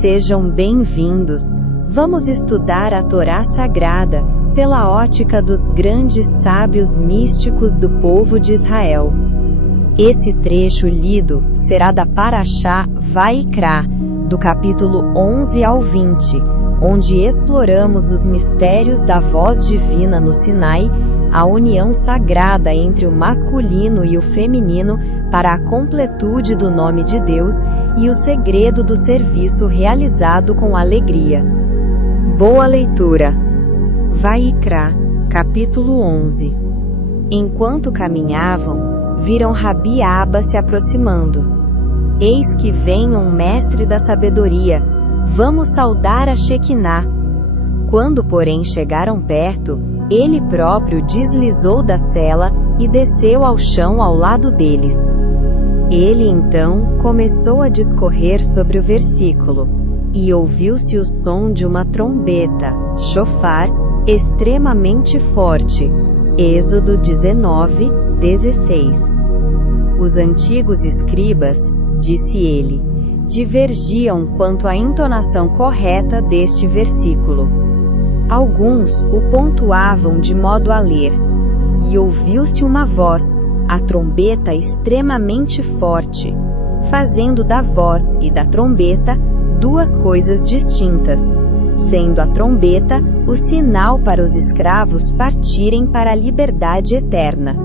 Sejam bem-vindos. Vamos estudar a Torá Sagrada, pela ótica dos grandes sábios místicos do povo de Israel. Esse trecho lido será da Parashá Vaikra, do capítulo 11 ao 20, onde exploramos os mistérios da voz divina no Sinai, a união sagrada entre o masculino e o feminino para a completude do nome de Deus e o segredo do serviço realizado com alegria. Boa leitura! Vaikra, capítulo 11. Enquanto caminhavam, viram Rabi Abba se aproximando. Eis que vem um mestre da sabedoria, vamos saudar a Shequiná. Quando, porém, chegaram perto, ele próprio deslizou da sela e desceu ao chão ao lado deles. Ele então começou a discorrer sobre o versículo, e ouviu-se o som de uma trombeta, shofar, extremamente forte. Êxodo 19, 16. Os antigos escribas, disse ele, divergiam quanto à entonação correta deste versículo. Alguns o pontuavam de modo a ler, e ouviu-se uma voz, a trombeta extremamente forte, fazendo da voz e da trombeta duas coisas distintas, sendo a trombeta o sinal para os escravos partirem para a liberdade eterna.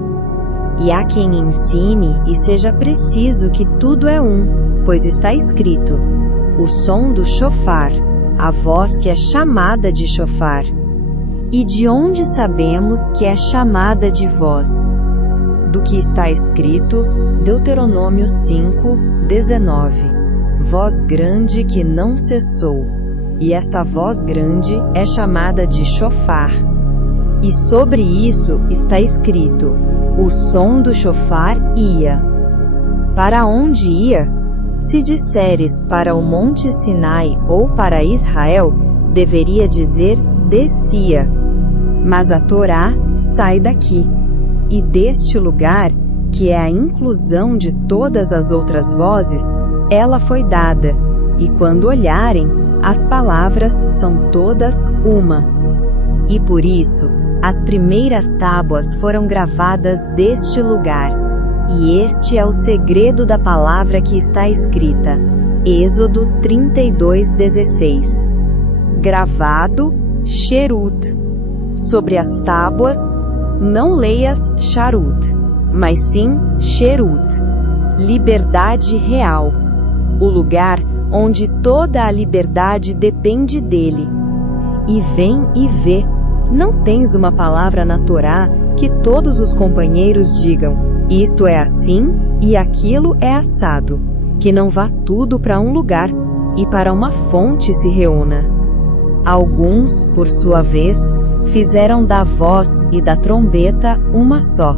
E há quem ensine e seja preciso que tudo é um, pois está escrito, o som do shofar, a voz que é chamada de shofar. E de onde sabemos que é chamada de voz? Do que está escrito, Deuteronômio 5, 19. Voz grande que não cessou. E esta voz grande é chamada de shofar. E sobre isso está escrito, o som do shofar ia. Para onde ia? Se disseres para o monte Sinai ou para Israel, deveria dizer descia. Mas a Torá sai daqui. E deste lugar, que é a inclusão de todas as outras vozes, ela foi dada, e quando olharem, as palavras são todas uma. E por isso, as primeiras tábuas foram gravadas deste lugar, e este é o segredo da palavra que está escrita, Êxodo 32:16. Gravado, Sherut. Sobre as tábuas, não leias Sharut, mas sim Sherut. Liberdade real. O lugar onde toda a liberdade depende dele. E vem e vê. Não tens uma palavra na Torá que todos os companheiros digam, isto é assim, e aquilo é assado, que não vá tudo para um lugar, e para uma fonte se reúna. Alguns, por sua vez, fizeram da voz e da trombeta uma só,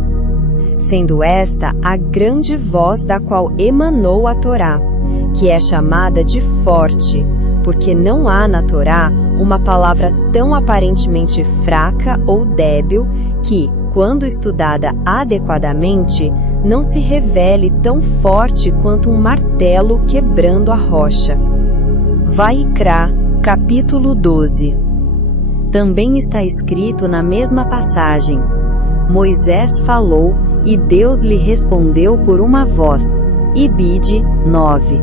sendo esta a grande voz da qual emanou a Torá, que é chamada de forte, porque não há na Torá uma palavra tão aparentemente fraca ou débil que, quando estudada adequadamente, não se revele tão forte quanto um martelo quebrando a rocha. Vaikra, capítulo 12. Também está escrito na mesma passagem, Moisés falou, e Deus lhe respondeu por uma voz. Ibid 9.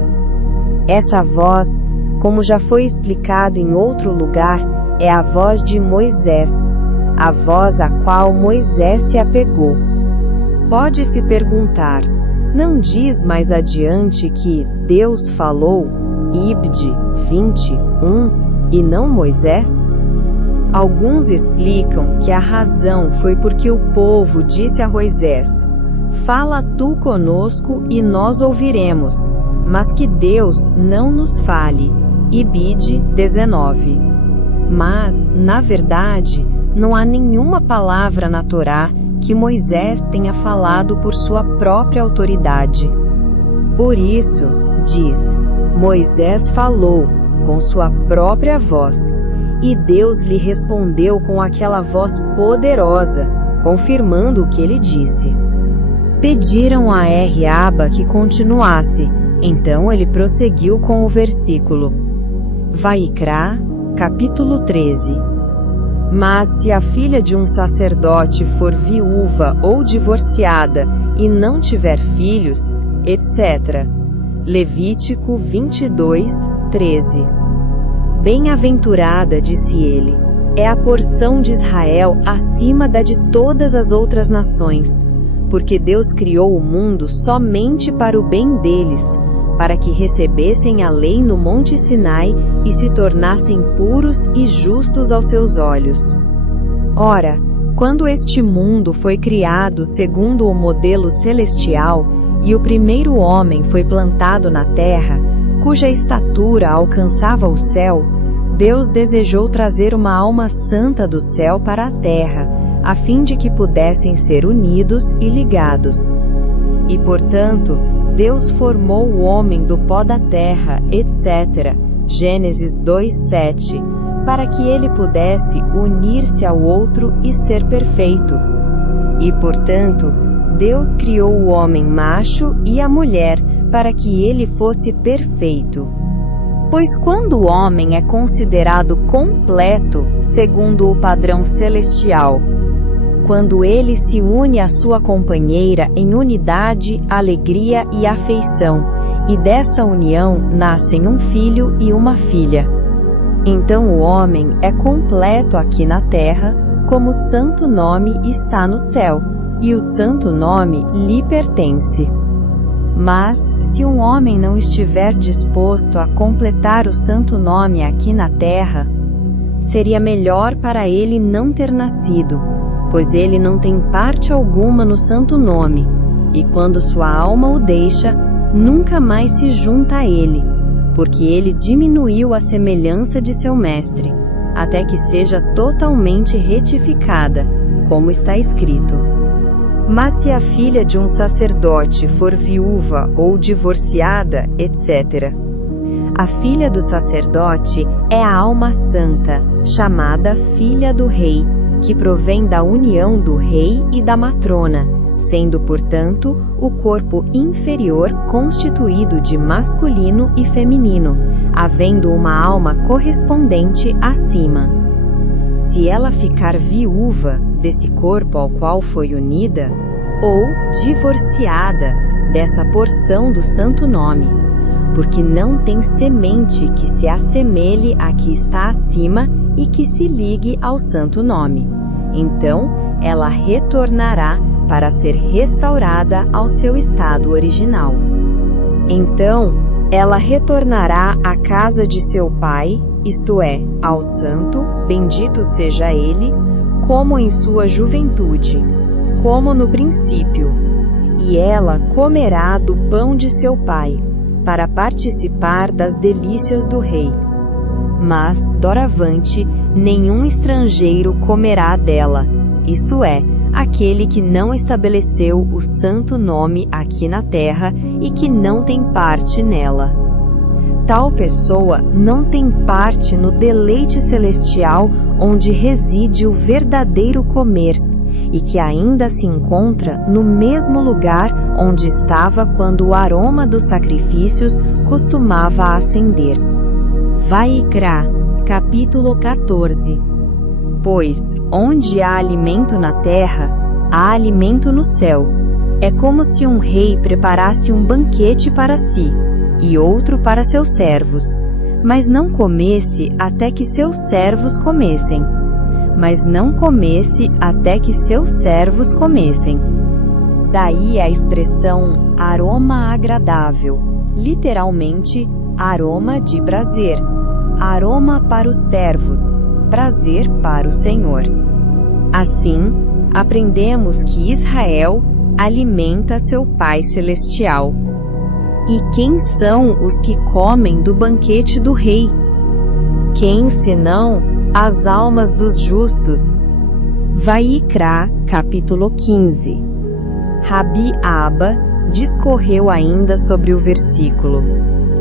Essa voz, como já foi explicado em outro lugar, é a voz de Moisés, a voz a qual Moisés se apegou. Pode-se perguntar, não diz mais adiante que Deus falou, Ibid 21, e não Moisés? Alguns explicam que a razão foi porque o povo disse a Moisés, fala tu conosco e nós ouviremos, mas que Deus não nos fale. Ibid 19. Mas, na verdade, não há nenhuma palavra na Torá que Moisés tenha falado por sua própria autoridade. Por isso, diz, Moisés falou, com sua própria voz, e Deus lhe respondeu com aquela voz poderosa, confirmando o que ele disse. Pediram a Abba que continuasse, então ele prosseguiu com o versículo. Vaikra, capítulo 13. Mas se a filha de um sacerdote for viúva ou divorciada e não tiver filhos, etc. Levítico 22, 13. Bem-aventurada, disse ele, é a porção de Israel acima da de todas as outras nações, porque Deus criou o mundo somente para o bem deles, para que recebessem a lei no Monte Sinai e se tornassem puros e justos aos seus olhos. Ora, quando este mundo foi criado segundo o modelo celestial, e o primeiro homem foi plantado na terra, cuja estatura alcançava o céu, Deus desejou trazer uma alma santa do céu para a terra, a fim de que pudessem ser unidos e ligados. E, portanto, Deus formou o homem do pó da terra, etc. Gênesis 2:7, para que ele pudesse unir-se ao outro e ser perfeito. E, portanto, Deus criou o homem macho e a mulher, para que ele fosse perfeito. Pois quando o homem é considerado completo, segundo o padrão celestial, quando ele se une à sua companheira em unidade, alegria e afeição, e dessa união nascem um filho e uma filha. Então o homem é completo aqui na terra, como o santo nome está no céu, e o santo nome lhe pertence. Mas, se um homem não estiver disposto a completar o santo nome aqui na terra, seria melhor para ele não ter nascido, pois ele não tem parte alguma no santo nome, e quando sua alma o deixa, nunca mais se junta a ele, porque ele diminuiu a semelhança de seu mestre, até que seja totalmente retificada, como está escrito. Mas se a filha de um sacerdote for viúva ou divorciada, etc. A filha do sacerdote é a alma santa, chamada filha do rei, que provém da união do rei e da matrona, sendo, portanto, o corpo inferior constituído de masculino e feminino, havendo uma alma correspondente acima. Se ela ficar viúva desse corpo ao qual foi unida, ou divorciada dessa porção do santo nome, porque não tem semente que se assemelhe à que está acima e que se ligue ao santo nome, então ela retornará para ser restaurada ao seu estado original. Então, ela retornará à casa de seu pai, isto é, ao santo, bendito seja ele, como em sua juventude, como no princípio, e ela comerá do pão de seu pai, para participar das delícias do rei. Mas, doravante, nenhum estrangeiro comerá dela, isto é, aquele que não estabeleceu o santo nome aqui na terra e que não tem parte nela. Tal pessoa não tem parte no deleite celestial onde reside o verdadeiro comer, e que ainda se encontra no mesmo lugar onde estava quando o aroma dos sacrifícios costumava ascender. Vaikra, capítulo 14. Pois, onde há alimento na terra, há alimento no céu. É como se um rei preparasse um banquete para si, e outro para seus servos, mas não comesse até que seus servos comessem. Mas não comesse até que seus servos comessem. Daí a expressão aroma agradável, literalmente, aroma de prazer, aroma para os servos, prazer para o Senhor. Assim, aprendemos que Israel alimenta seu Pai Celestial. E quem são os que comem do banquete do rei? Quem, senão, as almas dos justos? Vaikra, capítulo 15. Rabi Abba discorreu ainda sobre o versículo: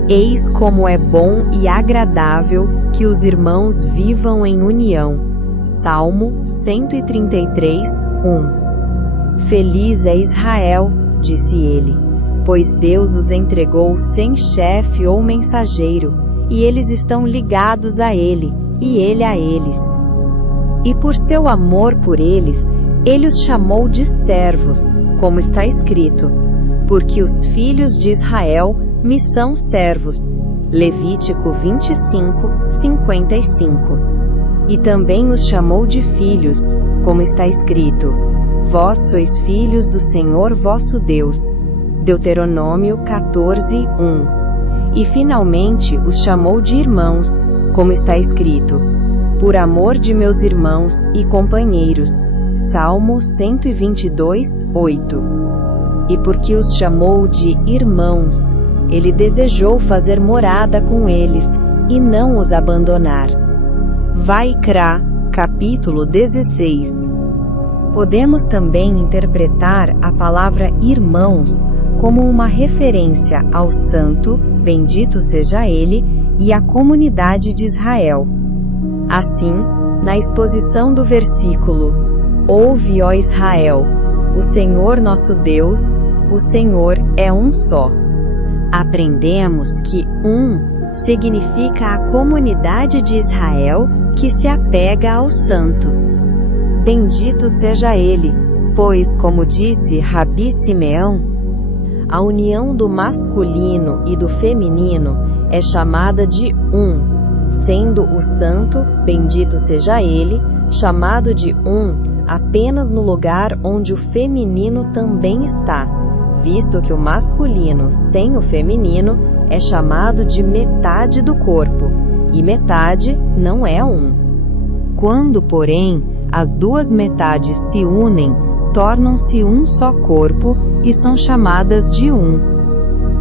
Eis como é bom e agradável que os irmãos vivam em união. Salmo 133, 1. Feliz é Israel, disse ele, pois Deus os entregou sem chefe ou mensageiro, e eles estão ligados a ele, e ele a eles. E por seu amor por eles, ele os chamou de servos, como está escrito: porque os filhos de Israel me são servos. Levítico 25, 55. E também os chamou de filhos, como está escrito: vós sois filhos do Senhor vosso Deus. Deuteronômio 14, 1. E finalmente os chamou de irmãos, como está escrito: por amor de meus irmãos e companheiros. Salmo 122, 8. E porque os chamou de irmãos, ele desejou fazer morada com eles, e não os abandonar. Vaikra, capítulo 16. Podemos também interpretar a palavra irmãos como uma referência ao santo, bendito seja ele, e à comunidade de Israel. Assim, na exposição do versículo: ouve, ó Israel, o Senhor nosso Deus, o Senhor é um só. Aprendemos que significa a comunidade de Israel que se apega ao santo. Bendito seja ele, pois, como disse Rabi Simeão, a união do masculino e do feminino é chamada de sendo o santo, bendito seja ele, chamado de apenas no lugar onde o feminino também está, visto que o masculino sem o feminino é chamado de metade do corpo, e metade não é Quando, porém, as duas metades se unem, tornam-se um só corpo e são chamadas de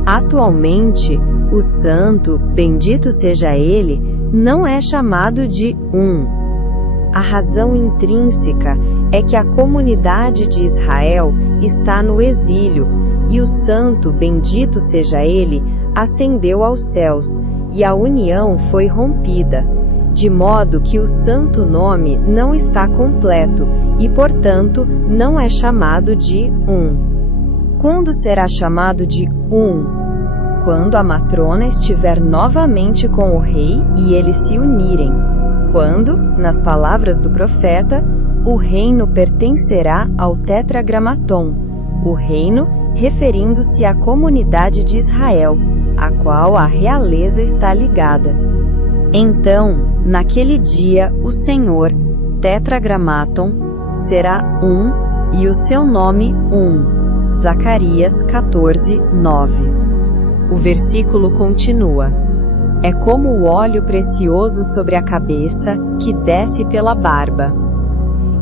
Atualmente, o santo, bendito seja ele, não é chamado de A razão intrínseca é que a comunidade de Israel está no exílio, e o santo, bendito seja ele, ascendeu aos céus, e a união foi rompida, de modo que o santo nome não está completo, e portanto não é chamado de Quando será chamado de Quando a matrona estiver novamente com o rei e eles se unirem. Quando, nas palavras do profeta, o reino pertencerá ao tetragramaton, o reino referindo-se à comunidade de Israel, a qual a realeza está ligada. Então, naquele dia, o Senhor, tetragramaton, será e o seu nome Zacarias 14, 9. O versículo continua: é como o óleo precioso sobre a cabeça, que desce pela barba.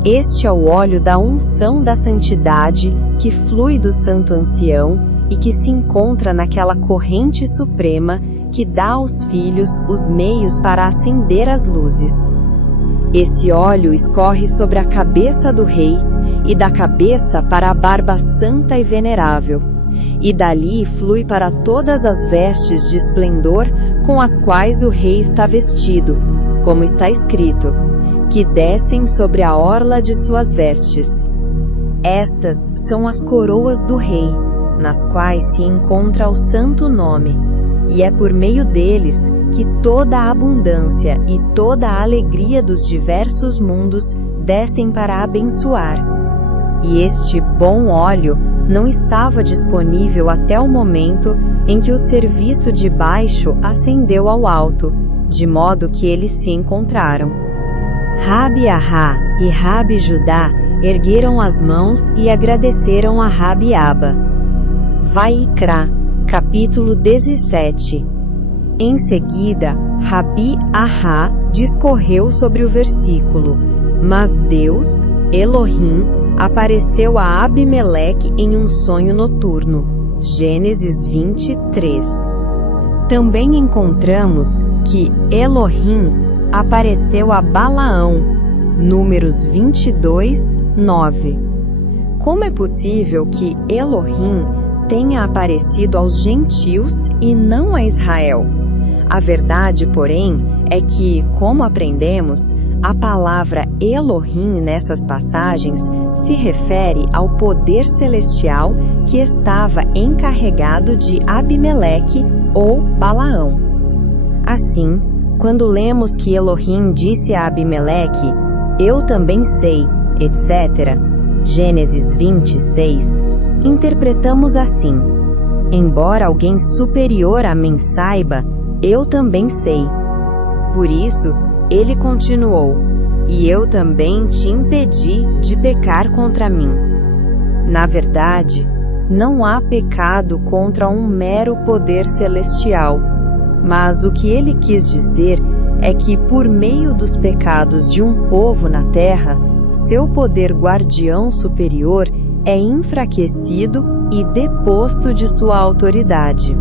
Este é o óleo da unção da santidade, que flui do santo ancião, e que se encontra naquela corrente suprema, que dá aos filhos os meios para acender as luzes. Esse óleo escorre sobre a cabeça do rei, e da cabeça para a barba santa e venerável, e dali flui para todas as vestes de esplendor com as quais o rei está vestido, como está escrito, que descem sobre a orla de suas vestes. Estas são as coroas do rei, nas quais se encontra o santo nome, e é por meio deles que toda a abundância e toda a alegria dos diversos mundos descem para abençoar. E este bom óleo não estava disponível até o momento em que o serviço de baixo ascendeu ao alto, de modo que eles se encontraram. Rabi Ahá e Rabi Judá ergueram as mãos e agradeceram a Rabi Aba. Vaikra, capítulo 17. Em seguida, Rabi Ahá discorreu sobre o versículo: mas Deus, Elohim, apareceu a Abimeleque em um sonho noturno. Gênesis 23. Também encontramos que Elohim apareceu a Balaão. Números 22, 9. Como é possível que Elohim tenha aparecido aos gentios e não a Israel? A verdade, porém, é que, como aprendemos, a palavra Elohim nessas passagens se refere ao poder celestial que estava encarregado de Abimeleque ou Balaão. Assim, quando lemos que Elohim disse a Abimeleque, eu também sei, etc., Gênesis 26, interpretamos assim: embora alguém superior a mim saiba, eu também sei. Por isso, ele continuou: e eu também te impedi de pecar contra mim. Na verdade, não há pecado contra um mero poder celestial, mas o que ele quis dizer é que, por meio dos pecados de um povo na terra, seu poder guardião superior é enfraquecido e deposto de sua autoridade.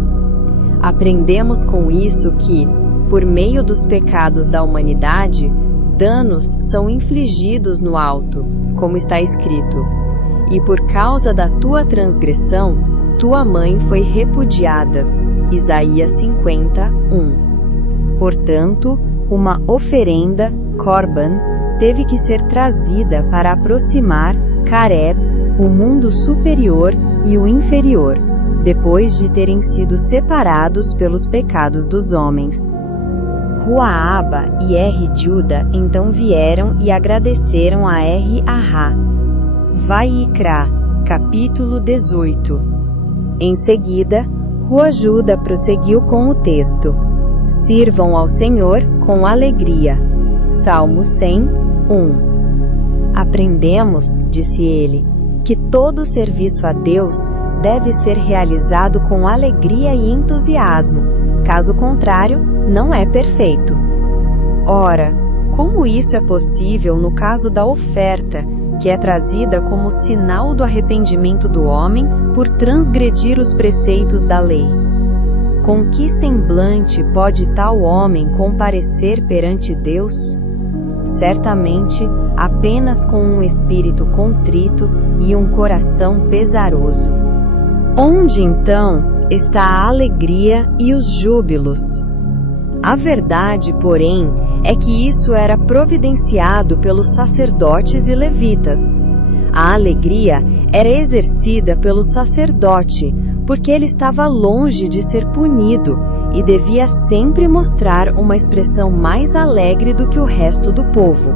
Aprendemos com isso que, por meio dos pecados da humanidade, danos são infligidos no alto, como está escrito: e por causa da tua transgressão, tua mãe foi repudiada. Isaías 50:1. Portanto, uma oferenda, Corban, teve que ser trazida para aproximar, Careb, o mundo superior e o inferior, depois de terem sido separados pelos pecados dos homens. Ruaaba e Juda então vieram e agradeceram a Ahá. Vaikra, capítulo 18. Em seguida, Juda prosseguiu com o texto: sirvam ao Senhor com alegria. Salmo 100:1. Aprendemos, disse ele, que todo serviço a Deus deve ser realizado com alegria e entusiasmo, caso contrário, não é perfeito. Ora, como isso é possível no caso da oferta, que é trazida como sinal do arrependimento do homem por transgredir os preceitos da lei? Com que semblante pode tal homem comparecer perante Deus? Certamente, apenas com um espírito contrito e um coração pesaroso. Onde, então, está a alegria e os júbilos? A verdade, porém, é que isso era providenciado pelos sacerdotes e levitas. A alegria era exercida pelo sacerdote, porque ele estava longe de ser punido e devia sempre mostrar uma expressão mais alegre do que o resto do povo.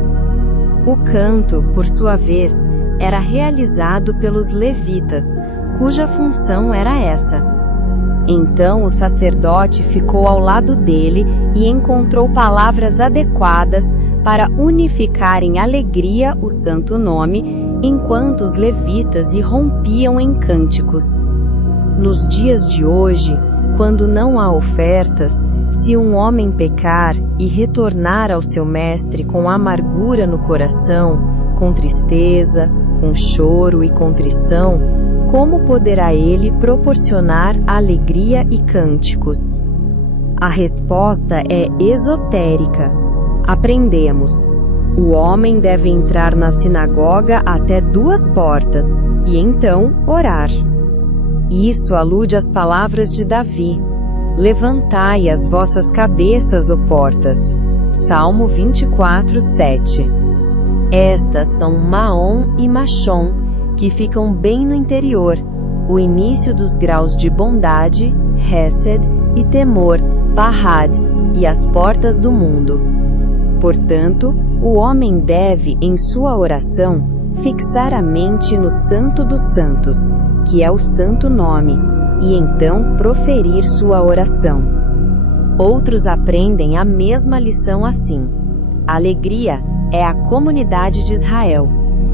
O canto, por sua vez, era realizado pelos levitas, cuja função era essa. Então o sacerdote ficou ao lado dele e encontrou palavras adequadas para unificar em alegria o santo nome, enquanto os levitas irrompiam em cânticos. Nos dias de hoje, quando não há ofertas, se um homem pecar e retornar ao seu mestre com amargura no coração, com tristeza, com choro e contrição, como poderá ele proporcionar alegria e cânticos? A resposta é esotérica. Aprendemos: o homem deve entrar na sinagoga até 2 portas, e então orar. Isso alude às palavras de Davi: levantai as vossas cabeças, ó portas. Salmo 24:7. Estas são Maom e Machon, que ficam bem no interior, o início dos graus de bondade, Hesed, e temor, Pahad, e as portas do mundo. Portanto, o homem deve, em sua oração, fixar a mente no Santo dos Santos, que é o santo nome, e então proferir sua oração. Outros aprendem a mesma lição assim: a alegria é a comunidade de Israel,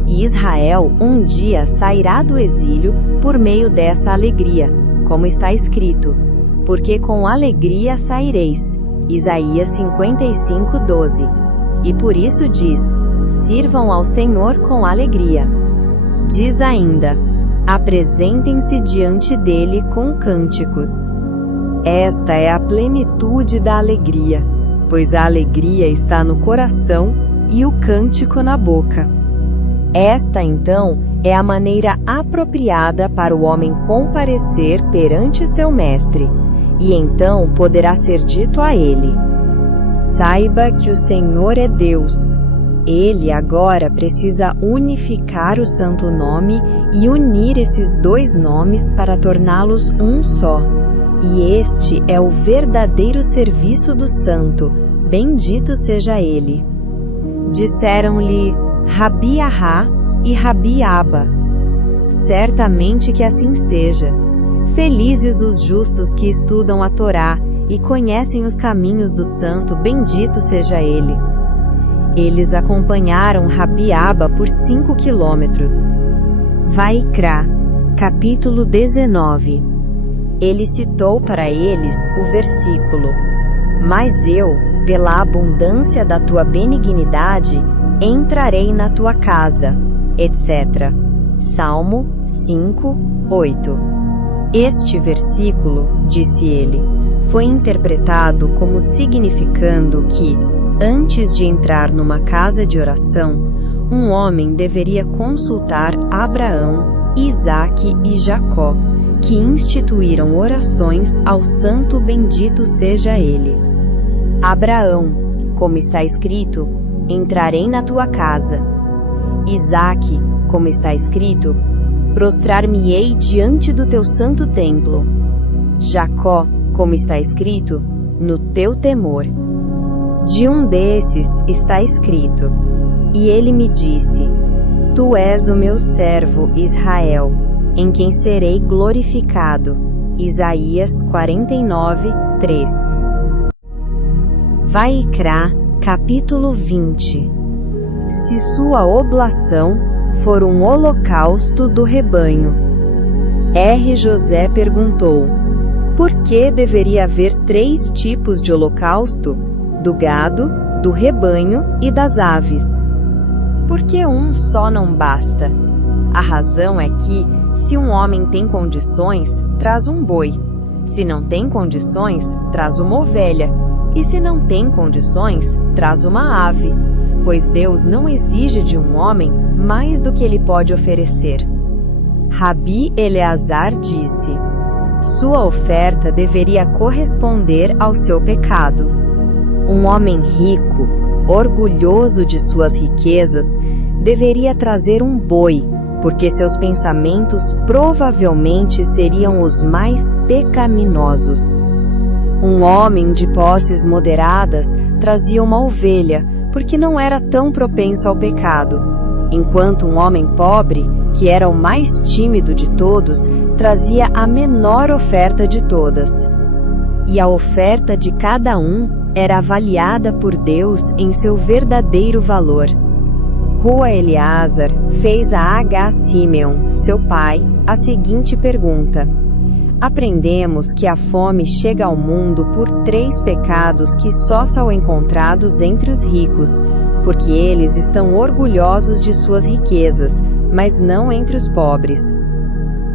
e Israel um dia sairá do exílio por meio dessa alegria, como está escrito: porque com alegria saireis. Isaías 55:12. E por isso diz: sirvam ao Senhor com alegria. Diz ainda: apresentem-se diante dele com cânticos. Esta é a plenitude da alegria, pois a alegria está no coração e o cântico na boca. Esta, então, é a maneira apropriada para o homem comparecer perante seu mestre, e então poderá ser dito a ele: saiba que o Senhor é Deus. Ele agora precisa unificar o santo nome e unir esses 2 nomes para torná-los um só. e este é o verdadeiro serviço do santo, bendito seja ele. Disseram-lhe Rabi Ahá e Rabi Aba: certamente que assim seja. Felizes os justos que estudam a Torá e conhecem os caminhos do santo, bendito seja ele. Eles acompanharam Rabi Aba por 5 quilômetros. Vaikra, capítulo 19. Ele citou para eles o versículo: mas eu, pela abundância da tua benignidade, entrarei na tua casa, etc. Salmo 5, 8. Este versículo, disse ele, foi interpretado como significando que, antes de entrar numa casa de oração, um homem deveria consultar Abraão, Isaque e Jacó, que instituíram orações ao santo bendito seja ele. Abraão, como está escrito, entrarei na tua casa. Isaque, como está escrito, prostrar-me-ei diante do teu santo templo. Jacó, como está escrito, no teu temor. De um desses está escrito: e ele me disse: tu és o meu servo Israel, em quem serei glorificado. Isaías 49, 3. Vaikra, capítulo 20. Se sua oblação for um holocausto do rebanho. R. José perguntou: por que deveria haver 3 tipos de holocausto? Do gado, do rebanho e das aves. Porque um só não basta. A razão é que, se um homem tem condições, traz um boi. Se não tem condições, traz uma ovelha. E se não tem condições, traz uma ave. Pois Deus não exige de um homem mais do que ele pode oferecer. Rabi Eleazar disse: sua oferta deveria corresponder ao seu pecado. Um homem rico, orgulhoso de suas riquezas, deveria trazer um boi, porque seus pensamentos provavelmente seriam os mais pecaminosos. Um homem de posses moderadas trazia uma ovelha, porque não era tão propenso ao pecado, enquanto um homem pobre, que era o mais tímido de todos, trazia a menor oferta de todas. E a oferta de cada um era avaliada por Deus em seu verdadeiro valor. Rua Eleazar fez a H. Simeon, seu pai, a seguinte pergunta: aprendemos que a fome chega ao mundo por 3 pecados que só são encontrados entre os ricos, porque eles estão orgulhosos de suas riquezas, mas não entre os pobres.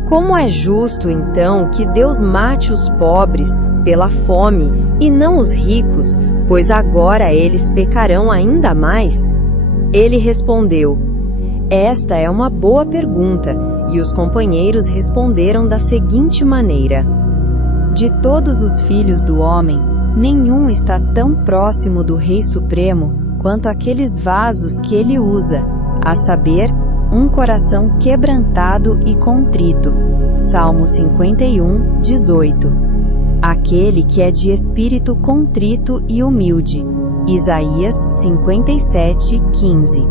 Como é justo, então, que Deus mate os pobres pela fome e não os ricos, pois agora eles pecarão ainda mais? Ele respondeu: esta é uma boa pergunta. E os companheiros responderam da seguinte maneira: de todos os filhos do homem, nenhum está tão próximo do Rei Supremo quanto aqueles vasos que ele usa, a saber, um coração quebrantado e contrito. Salmo 51, 18. Aquele que é de espírito contrito e humilde. Isaías 57, 15.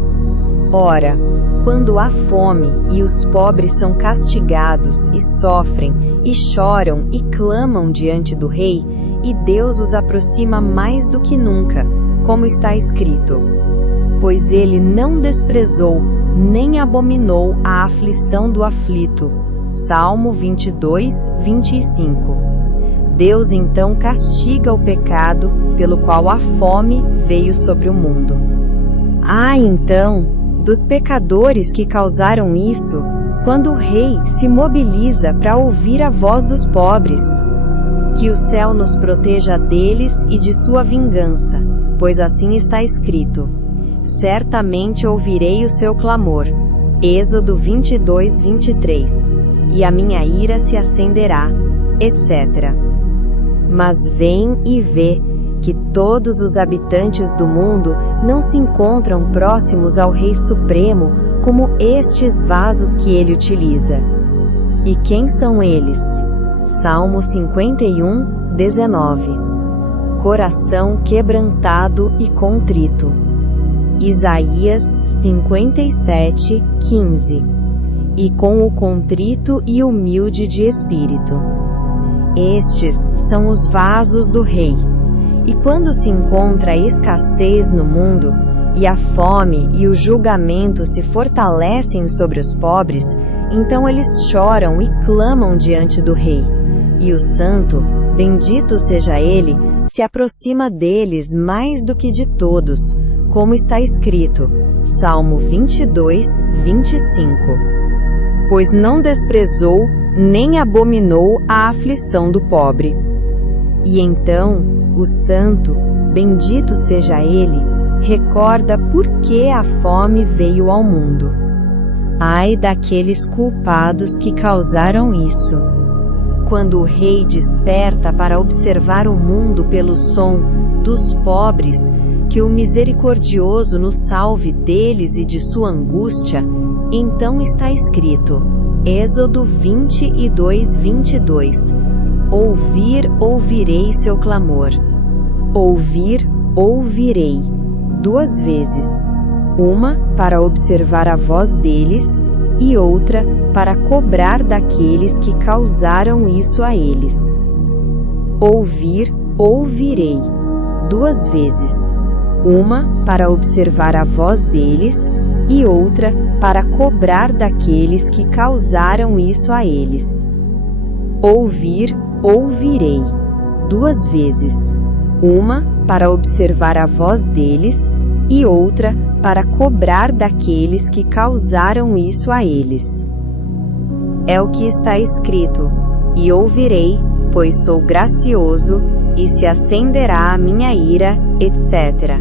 Ora, quando há fome e os pobres são castigados e sofrem, e choram e clamam diante do rei, e Deus os aproxima mais do que nunca, como está escrito: pois ele não desprezou, nem abominou a aflição do aflito. Salmo 22, 25. Deus então castiga o pecado, pelo qual a fome veio sobre o mundo. Então, dos pecadores que causaram isso, quando o rei se mobiliza para ouvir a voz dos pobres. Que o céu nos proteja deles e de sua vingança, pois assim está escrito: certamente ouvirei o seu clamor. Êxodo 22, 23. E a minha ira se acenderá, etc. Mas vem e vê que todos os habitantes do mundo não se encontram próximos ao Rei Supremo como estes vasos que ele utiliza. E quem são eles? Salmo 51, 19. Coração quebrantado e contrito. Isaías 57, 15. E com o contrito e humilde de espírito. Estes são os vasos do rei. E quando se encontra escassez no mundo, e a fome e o julgamento se fortalecem sobre os pobres, então eles choram e clamam diante do rei. E o santo, bendito seja ele, se aproxima deles mais do que de todos, como está escrito, Salmo 22, 25. Pois não desprezou, nem abominou a aflição do pobre. E então, o santo, bendito seja ele, recorda por que a fome veio ao mundo. Ai daqueles culpados que causaram isso! Quando o rei desperta para observar o mundo pelo som dos pobres, que o misericordioso nos salve deles e de sua angústia, então está escrito, Êxodo 22, 22, ouvirei seu clamor. Ouvirei. 2 vezes. Uma, para observar a voz deles, e outra, para cobrar daqueles que causaram isso a eles. Ouvirei. 2 vezes. Uma, para observar a voz deles, e outra, para cobrar daqueles que causaram isso a eles. Ouvirei. 2 vezes. Uma, para observar a voz deles, e outra, para cobrar daqueles que causaram isso a eles. É o que está escrito, e ouvirei, pois sou gracioso, e se acenderá a minha ira, etc.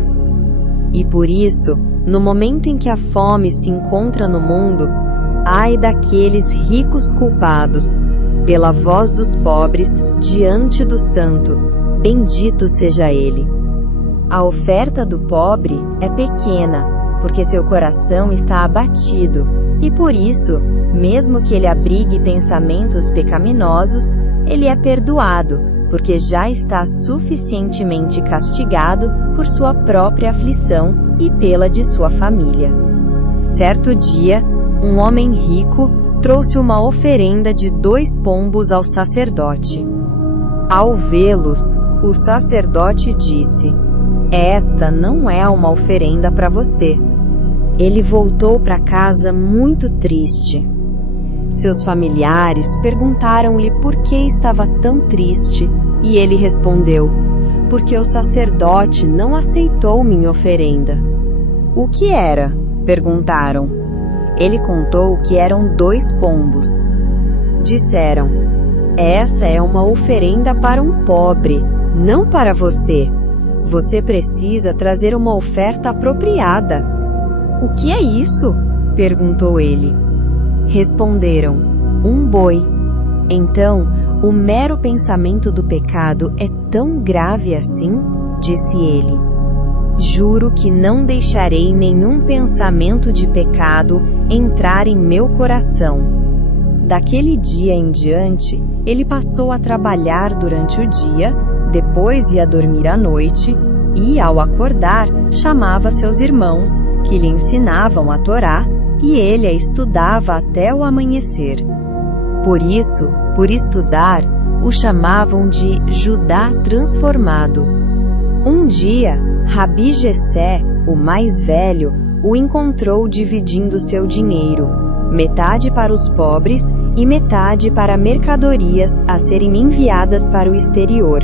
E por isso, no momento em que a fome se encontra no mundo, ai daqueles ricos culpados, pela voz dos pobres, diante do santo, bendito seja ele. A oferta do pobre é pequena, porque seu coração está abatido, e por isso, mesmo que ele abrigue pensamentos pecaminosos, ele é perdoado, porque já está suficientemente castigado por sua própria aflição e pela de sua família. Certo dia, um homem rico trouxe uma oferenda de 2 pombos ao sacerdote. Ao vê-los, o sacerdote disse: Esta não é uma oferenda para você. Ele voltou para casa muito triste. Seus familiares perguntaram-lhe por que estava tão triste, e ele respondeu: Porque o sacerdote não aceitou minha oferenda. O que era? Perguntaram. Ele contou que eram 2 pombos. Disseram: Essa é uma oferenda para um pobre, não para você. Você precisa trazer uma oferta apropriada. O que é isso? Perguntou ele. Responderam: Um boi. Então, o mero pensamento do pecado é tão grave assim? Disse ele. Juro que não deixarei nenhum pensamento de pecado entrar em meu coração. Daquele dia em diante, ele passou a trabalhar durante o dia, depois ia dormir à noite, e, ao acordar, chamava seus irmãos, que lhe ensinavam a Torá, e ele a estudava até o amanhecer. Por isso, por estudar, o chamavam de Judá transformado. Um dia, Rabi Jessé, o mais velho, o encontrou dividindo seu dinheiro, metade para os pobres e metade para mercadorias a serem enviadas para o exterior.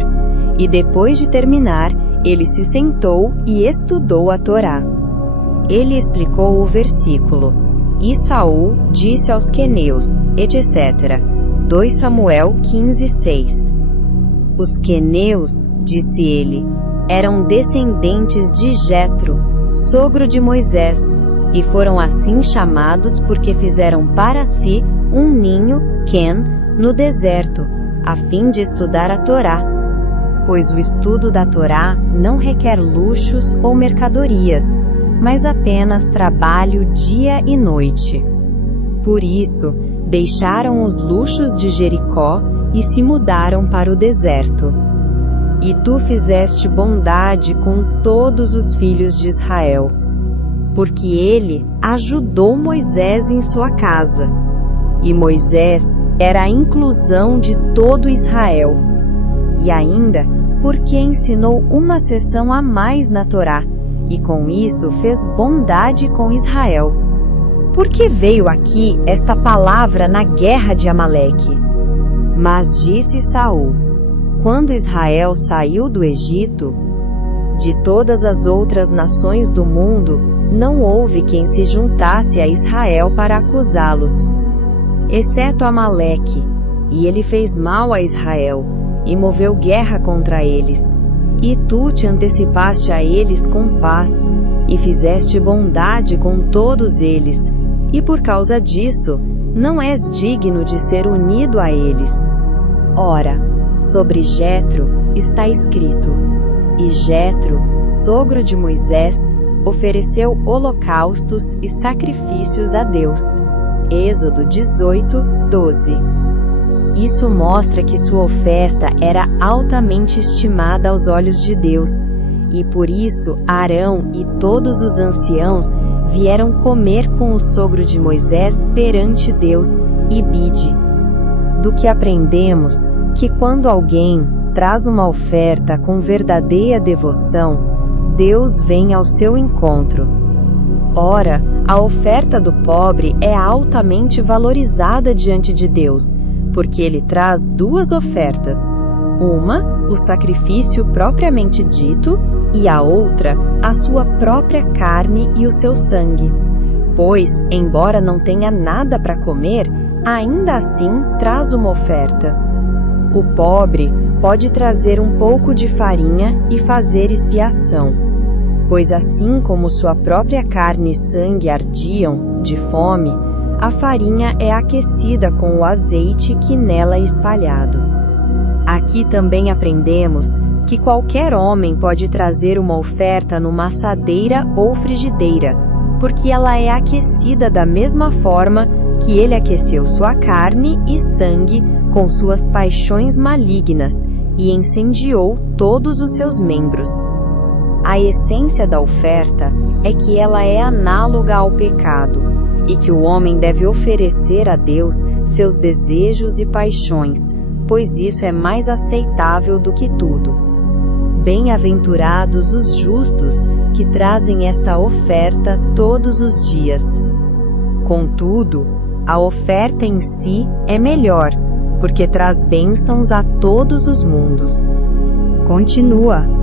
E depois de terminar, ele se sentou e estudou a Torá. Ele explicou o versículo: E Saul disse aos queneus, etc. 2 Samuel 15:6. Os queneus, disse ele, eram descendentes de Jetro, sogro de Moisés, e foram assim chamados porque fizeram para si um ninho, Ken, no deserto, a fim de estudar a Torá. Pois o estudo da Torá não requer luxos ou mercadorias, mas apenas trabalho dia e noite. Por isso, deixaram os luxos de Jericó e se mudaram para o deserto. E tu fizeste bondade com todos os filhos de Israel, porque ele ajudou Moisés em sua casa. E Moisés era a inclusão de todo Israel. E ainda, porque ensinou uma seção a mais na Torá, e com isso fez bondade com Israel. Porque veio aqui esta palavra na guerra de Amaleque? Mas disse Saul: quando Israel saiu do Egito, de todas as outras nações do mundo, não houve quem se juntasse a Israel para acusá-los, exceto Amaleque, e ele fez mal a Israel, e moveu guerra contra eles. E tu te antecipaste a eles com paz, e fizeste bondade com todos eles, e por causa disso, não és digno de ser unido a eles. Ora, sobre Jetro está escrito: e Jetro, sogro de Moisés, ofereceu holocaustos e sacrifícios a Deus. Êxodo 18, 12. Isso mostra que sua oferta era altamente estimada aos olhos de Deus, e por isso Arão e todos os anciãos vieram comer com o sogro de Moisés perante Deus, Ibide. Do que aprendemos que quando alguém traz uma oferta com verdadeira devoção, Deus vem ao seu encontro. Ora, a oferta do pobre é altamente valorizada diante de Deus, porque ele traz duas ofertas: uma, o sacrifício propriamente dito, e a outra, a sua própria carne e o seu sangue. Pois, embora não tenha nada para comer, ainda assim traz uma oferta. O pobre pode trazer um pouco de farinha e fazer expiação, pois assim como sua própria carne e sangue ardiam de fome, a farinha é aquecida com o azeite que nela é espalhado. Aqui também aprendemos que qualquer homem pode trazer uma oferta numa assadeira ou frigideira, porque ela é aquecida da mesma forma que ele aqueceu sua carne e sangue com suas paixões malignas e incendiou todos os seus membros. A essência da oferta é que ela é análoga ao pecado, e que o homem deve oferecer a Deus seus desejos e paixões, pois isso é mais aceitável do que tudo. Bem-aventurados os justos, que trazem esta oferta todos os dias. Contudo, a oferta em si é melhor, porque traz bênçãos a todos os mundos. Continua.